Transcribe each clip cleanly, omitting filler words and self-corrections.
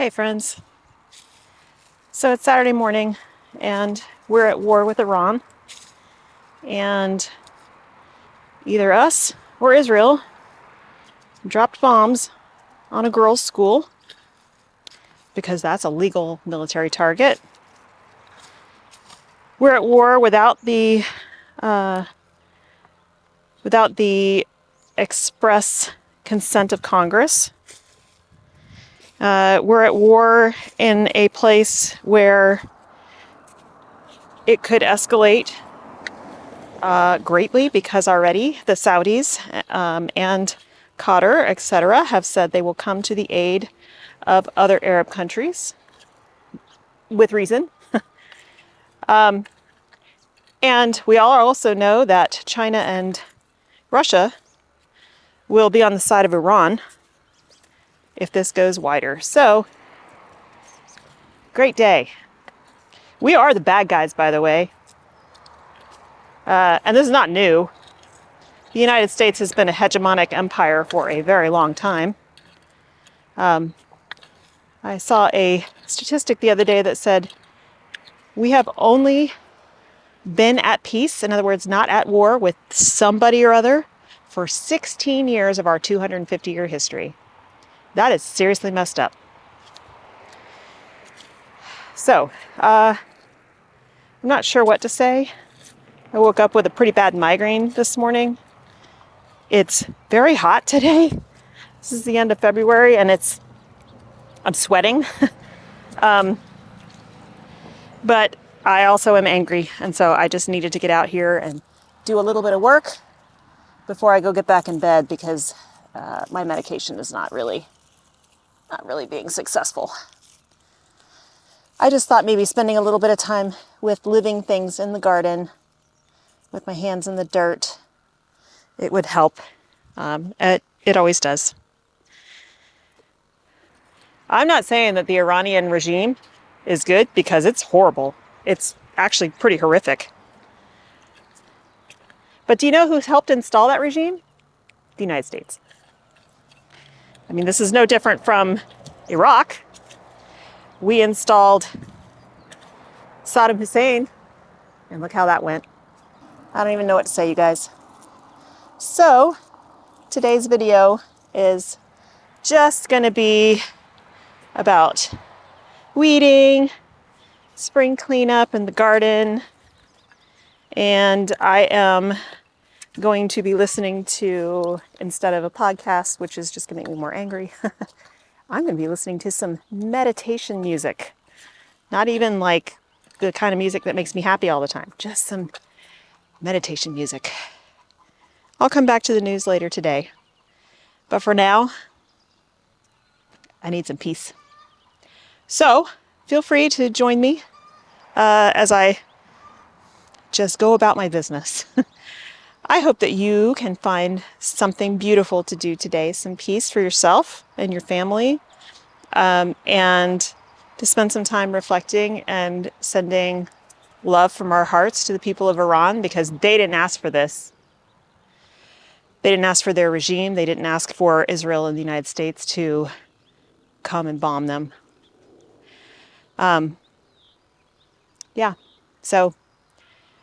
Hey friends, so it's Saturday morning and we're at war with Iran, and either us or Israel dropped bombs on a girls' school because that's a legal military target. We're at war without the express consent of Congress. We're at war in a place where it could escalate greatly, because already the Saudis and Qatar, etc., have said they will come to the aid of other Arab countries with reason. And we all also know that China and Russia will be on the side of Iran if this goes wider. So, great day. We are the bad guys, by the way. And this is not new. The United States has been a hegemonic empire for a very long time. I saw a statistic the other day that said we have only been at peace, in other words, not at war with somebody or other, for 16 years of our 250-year history. That is seriously messed up. So, I'm not sure what to say. I woke up with a pretty bad migraine this morning. It's very hot today. This is the end of February and I'm sweating. But I also am angry, and so I just needed to get out here and do a little bit of work before I go get back in bed, because my medication is not really being successful. I just thought maybe spending a little bit of time with living things in the garden, with my hands in the dirt, it would help. It always does. I'm not saying that the Iranian regime is good, because it's horrible. It's actually pretty horrific. But do you know who's helped install that regime? The United States. I mean, this is no different from Iraq. We installed Saddam Hussein, and look how that went. I don't even know what to say, you guys. So, today's video is just going to be about weeding, spring cleanup in the garden, and I am going to be listening to, instead of a podcast, which is just going to make me more angry, I'm going to be listening to some meditation music. Not even like the kind of music that makes me happy all the time, just some meditation music. I'll come back to the news later today, but for now, I need some peace. So, feel free to join me as I just go about my business. I hope that you can find something beautiful to do today, some peace for yourself and your family, and to spend some time reflecting and sending love from our hearts to the people of Iran, because they didn't ask for this. They didn't ask for their regime. They didn't ask for Israel and the United States to come and bomb them. Yeah, so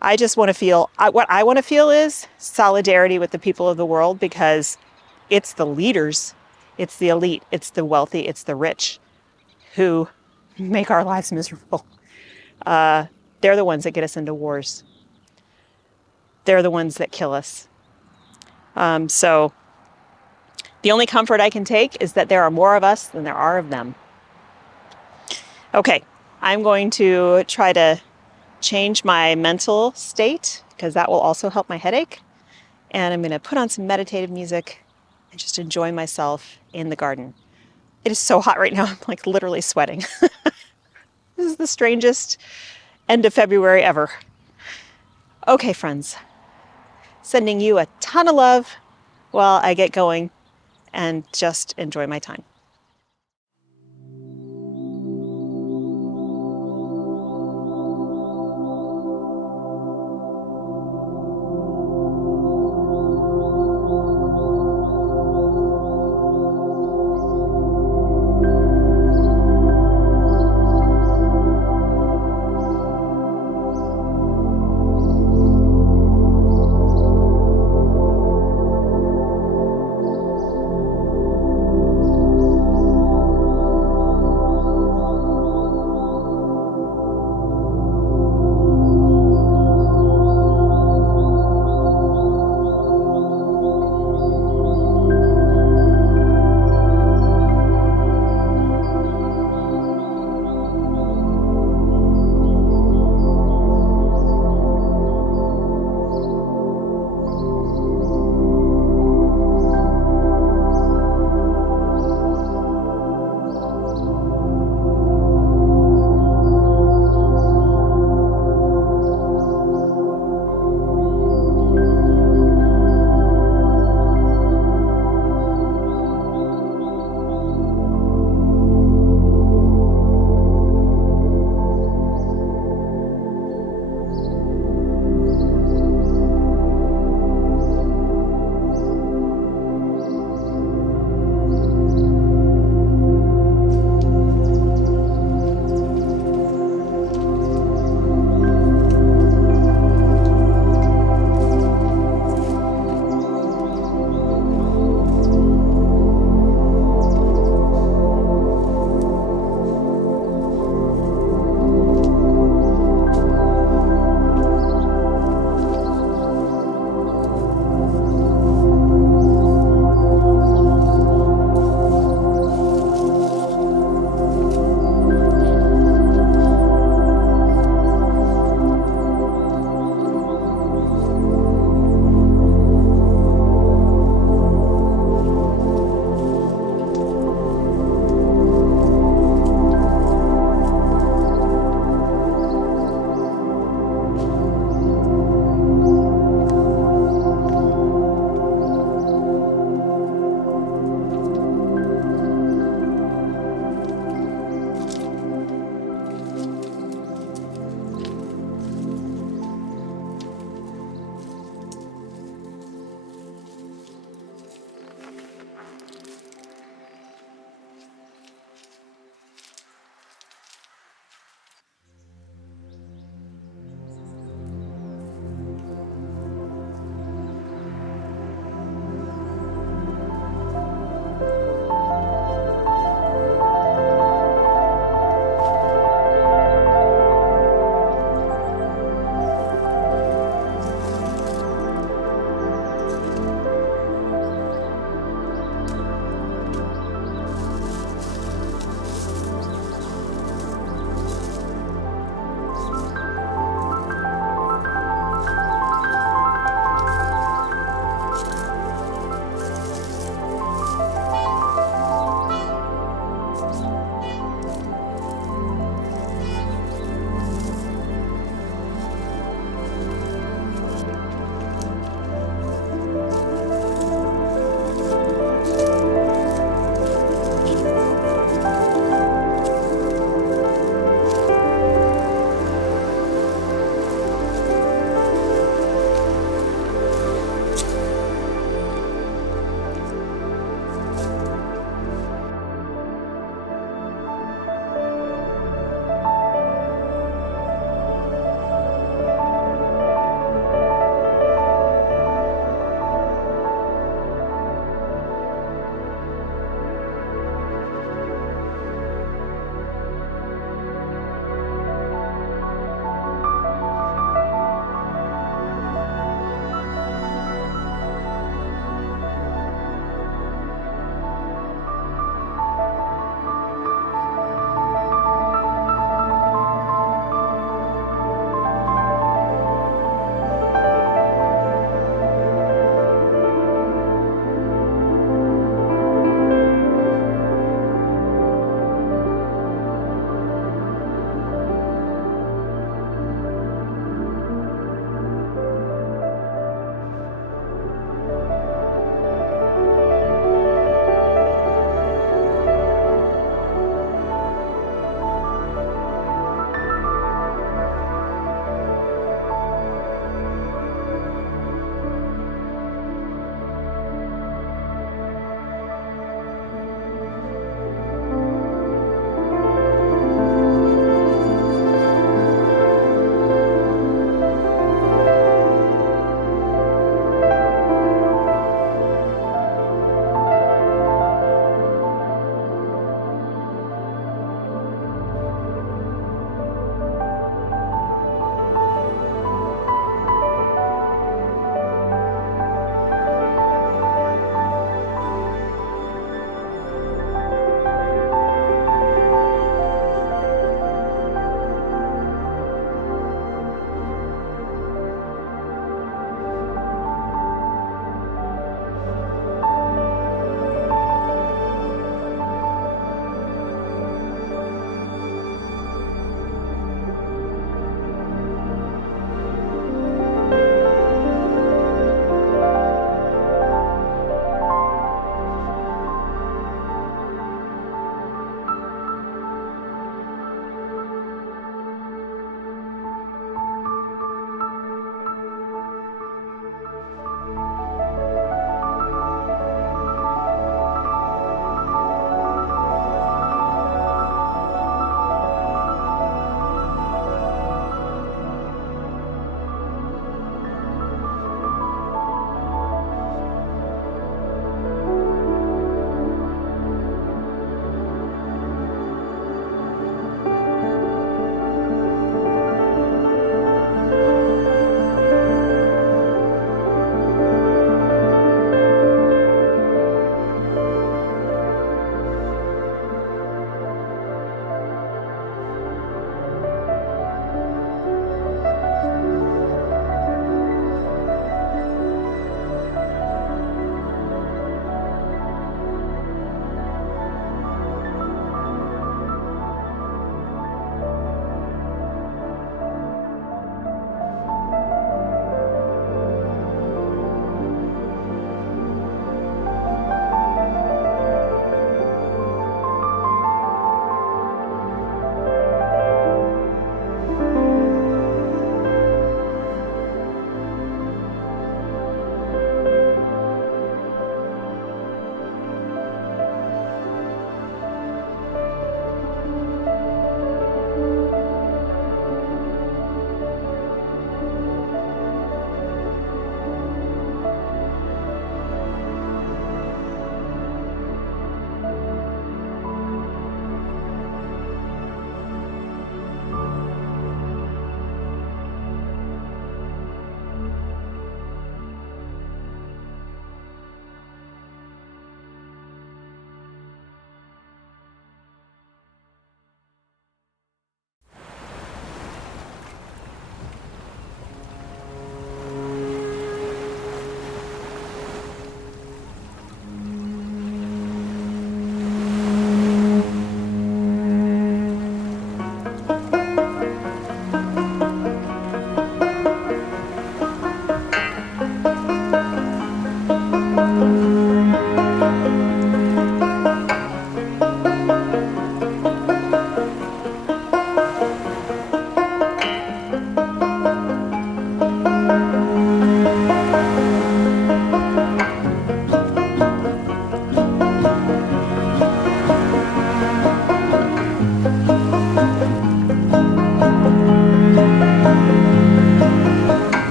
I just want to feel, what I want to feel is solidarity with the people of the world, because it's the leaders, it's the elite, it's the wealthy, it's the rich who make our lives miserable. They're the ones that get us into wars. They're the ones that kill us. So the only comfort I can take is that there are more of us than there are of them. Okay, I'm going to try to change my mental state, because that will also help my headache. And I'm going to put on some meditative music and just enjoy myself in the garden. It is so hot right now. I'm like literally sweating. This is the strangest end of February ever. Okay, friends. Sending you a ton of love while I get going and just enjoy my time.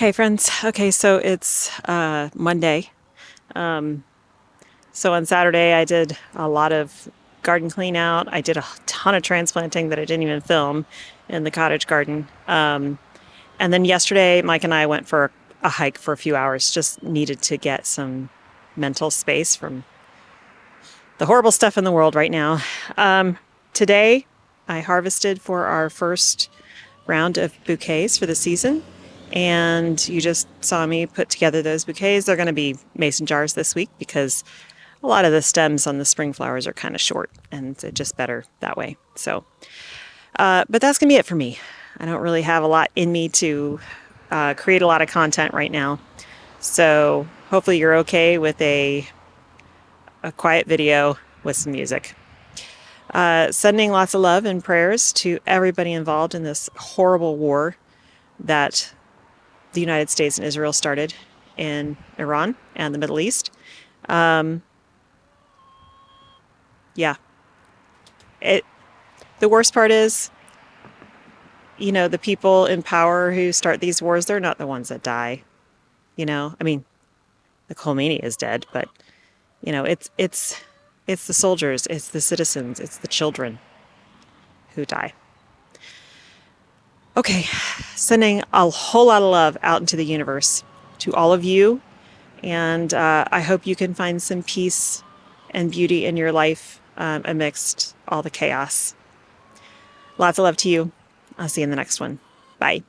Hey friends. Okay, so it's Monday. So on Saturday I did a lot of garden clean out. I did a ton of transplanting that I didn't even film in the cottage garden. And then yesterday Mike and I went for a hike for a few hours. Just needed to get some mental space from the horrible stuff in the world right now. Today I harvested for our first round of bouquets for the season. And you just saw me put together those bouquets. They're going to be mason jars this week because a lot of the stems on the spring flowers are kind of short and it's just better that way. So, but that's going to be it for me. I don't really have a lot in me to create a lot of content right now. So hopefully you're okay with a quiet video with some music. Sending lots of love and prayers to everybody involved in this horrible war that the United States and Israel started in Iran and the Middle East. Yeah. It, the worst part is, the people in power who start these wars, they're not the ones that die. I mean, the Khomeini is dead, but it's the soldiers, it's the citizens, it's the children who die. Okay, sending a whole lot of love out into the universe to all of you. And I hope you can find some peace and beauty in your life amidst all the chaos. Lots of love to you. I'll see you in the next one. Bye.